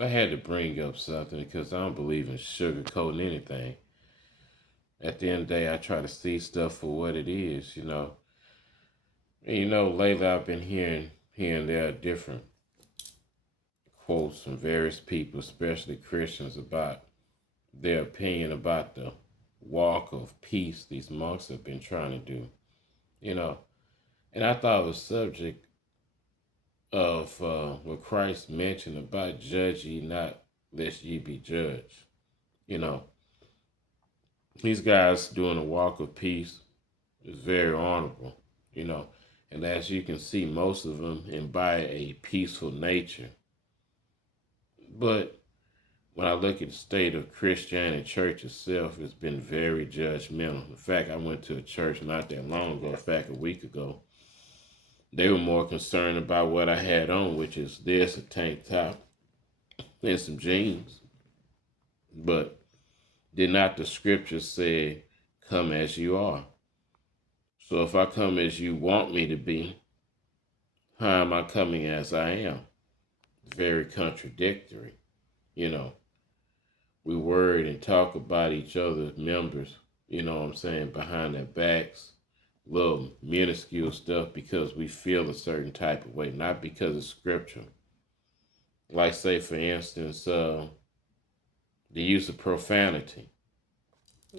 I had to bring up something because I don't believe in sugarcoating anything. At the end of the day, I try to see stuff for what it is, you know. And lately I've been hearing here and there different quotes from various people, especially Christians, about their opinion about the walk of peace these monks have been trying to do, you know. And I thought the subject of what Christ mentioned about judge ye not, lest ye be judged. You know, these guys doing a walk of peace is very honorable, you know. And as you can see, most of them embody a peaceful nature. But when I look at the state of Christianity church itself, it's been very judgmental. In fact, I went to a church not that long ago, in fact, a week ago. They were more concerned about what I had on, which is this, a tank top and some jeans. But did not the scripture say, come as you are? So if I come as you want me to be, how am I coming as I am? Very contradictory. You know, we worried and talk about each other's members, you know what I'm saying, behind their backs, little minuscule stuff because we feel a certain type of way, not because of scripture. Like, say, for instance, the use of profanity.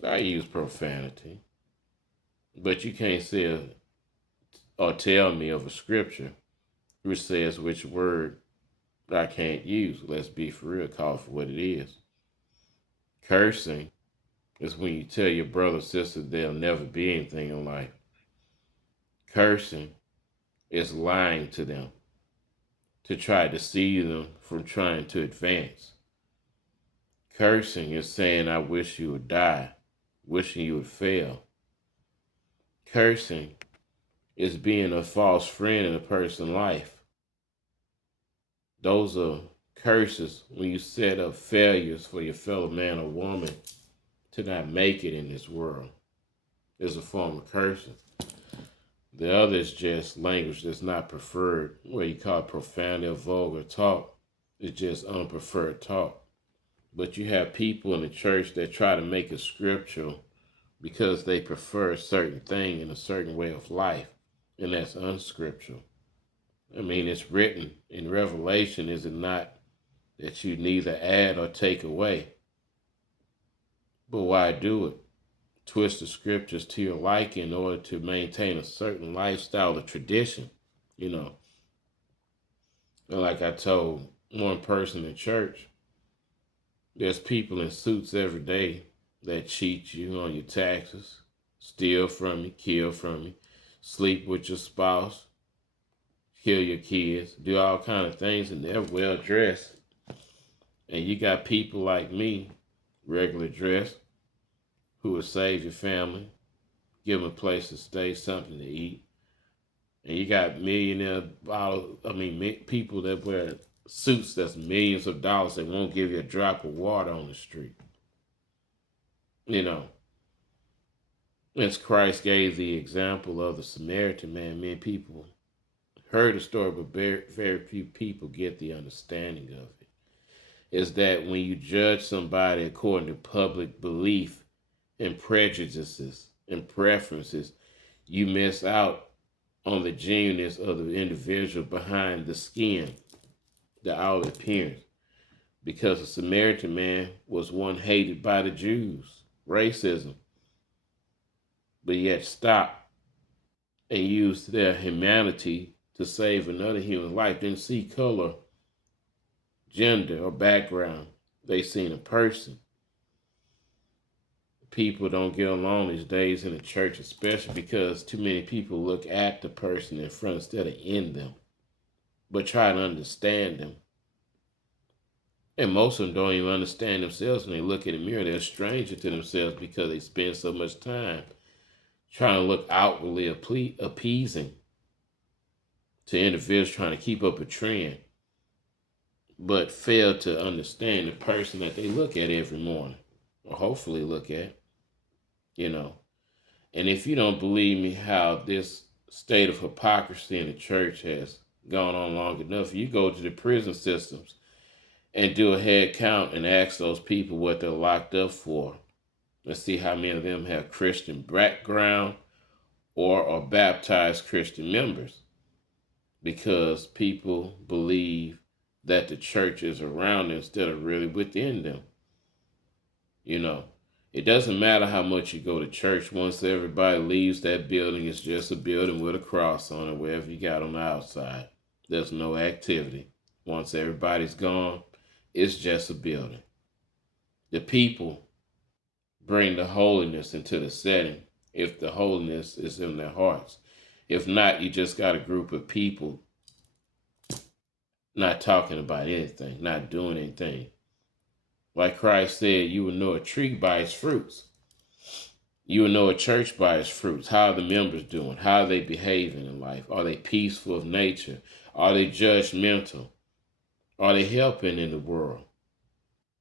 I use profanity, but you can't say or tell me of a scripture which says which word I can't use. Let's be for real, call for what it is. Cursing is when you tell your brother or sister they'll never be anything in life. Cursing is lying to them to try to deceive them from trying to advance. Cursing is saying, I wish you would die, wishing you would fail. Cursing is being a false friend in a person's life. Those are curses when you set up failures for your fellow man or woman to not make it in this world. Is a form of cursing. The other is just language that's not preferred, what you call profanity or vulgar talk. It's just unpreferred talk. But you have people in the church that try to make it scriptural because they prefer a certain thing in a certain way of life, and that's unscriptural. I mean, it's written in Revelation, is it not, that you neither add or take away? But why do it? Twist the scriptures to your liking in order to maintain a certain lifestyle or tradition, you know. And like I told one person in church, there's people in suits every day that cheat you on your taxes, steal from you, kill from you, sleep with your spouse, kill your kids, do all kind of things, and they're well dressed. And you got people like me, regular dressed, who will save your family, give them a place to stay, something to eat. And you got people that wear suits that's millions of dollars that won't give you a drop of water on the street. You know, as Christ gave the example of the Samaritan man, many people heard the story, but very, very few people get the understanding of it. Is that when you judge somebody according to public belief and prejudices and preferences, you miss out on the genuineness of the individual behind the skin, the outer appearance. Because the Samaritan man was one hated by the Jews, racism, but yet stopped and used their humanity to save another human life. Didn't see color, gender, or background. They seen a person. People don't get along these days in the church, especially because too many people look at the person in front instead of in them, but try to understand them. And most of them don't even understand themselves when they look in the mirror. They're a stranger to themselves because they spend so much time trying to look outwardly appeasing to individuals trying to keep up a trend, but fail to understand the person that they look at every morning, or hopefully look at, you know. And if you don't believe me how this state of hypocrisy in the church has gone on long enough, you go to the prison systems and do a head count and ask those people what they're locked up for. Let's see how many of them have Christian background or are baptized Christian members. Because people believe that the church is around them instead of really within them. You know, it doesn't matter how much you go to church. Once everybody leaves that building, it's just a building with a cross on it, wherever you got on the outside. There's no activity. Once everybody's gone, it's just a building. The people bring the holiness into the setting if the holiness is in their hearts. If not, you just got a group of people not talking about anything, not doing anything. Like Christ said, you will know a tree by its fruits. You will know a church by its fruits. How are the members doing? How are they behaving in life? Are they peaceful of nature? Are they judgmental? Are they helping in the world?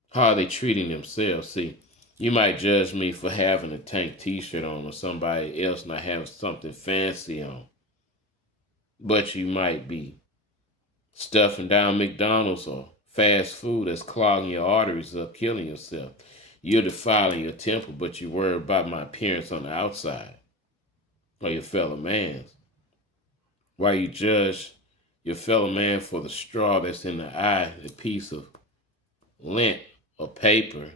How are they treating themselves? See, you might judge me for having a tank t-shirt on or somebody else not having something fancy on. But you might be stuffing down McDonald's or fast food that's clogging your arteries up, killing yourself. You're defiling your temple, but you worry about my appearance on the outside or your fellow man's. While you judge your fellow man for the straw that's in the eye, a piece of lint or paper,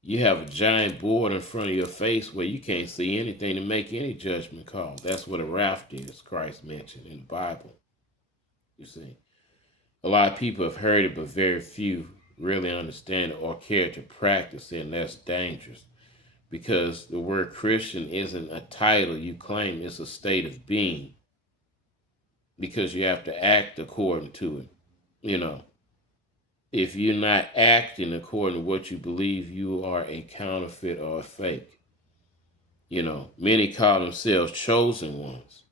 you have a giant board in front of your face where you can't see anything to make any judgment call. That's what a raft is, Christ mentioned in the Bible. You see, a lot of people have heard it, but very few really understand it or care to practice it, and that's dangerous. Because the word Christian isn't a title you claim, it's a state of being. Because you have to act according to it. You know, if you're not acting according to what you believe, you are a counterfeit or a fake. You know, many call themselves chosen ones.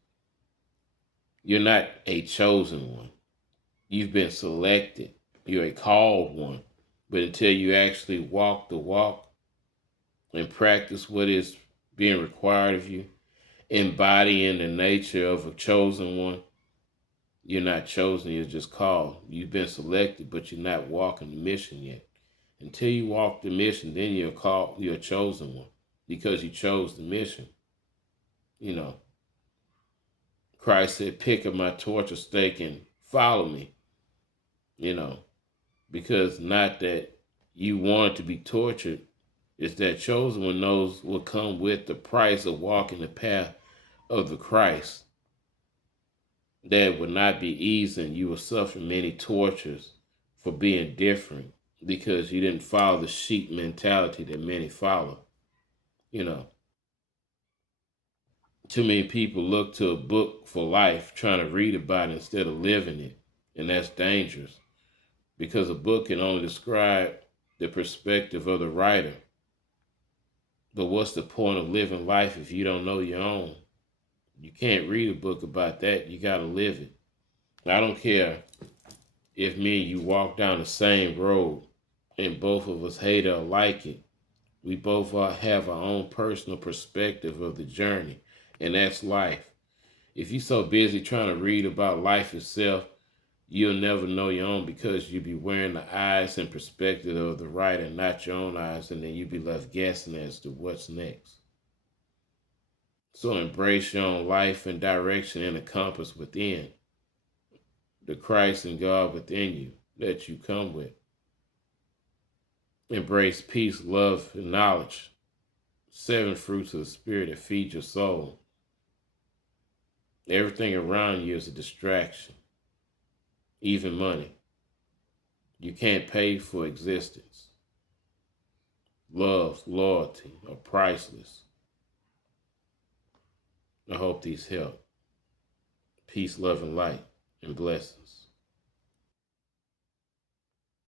You're not a chosen one. You've been selected. You're a called one. But until you actually walk the walk and practice what is being required of you, embodying the nature of a chosen one, you're not chosen, you're just called. You've been selected, but you're not walking the mission yet. Until you walk the mission, then you're called, you're a chosen one because you chose the mission. You know, Christ said, pick up my torture stake and follow me. You know, because not that you want to be tortured, it's that chosen one knows what come with the price of walking the path of the Christ. That would not be easy, and you will suffer many tortures for being different because you didn't follow the sheep mentality that many follow. You know, too many people look to a book for life, trying to read about it instead of living it, and that's dangerous because a book can only describe the perspective of the writer. But what's the point of living life if you don't know your own? You can't read a book about that. You got to live it. I don't care if me and you walk down the same road and both of us hate it or like it. We both have our own personal perspective of the journey, and that's life. If you're so busy trying to read about life itself, you'll never know your own because you'll be wearing the eyes and perspective of the writer, not your own eyes, and then you'll be left guessing as to what's next. So embrace your own life and direction and the compass within, the Christ and God within you that you come with. Embrace peace, love, and knowledge. 7 fruits of the Spirit that feed your soul. Everything around you is a distraction, even money. You can't pay for existence. Love, loyalty are priceless. I hope these help. Peace, love, and light, and blessings.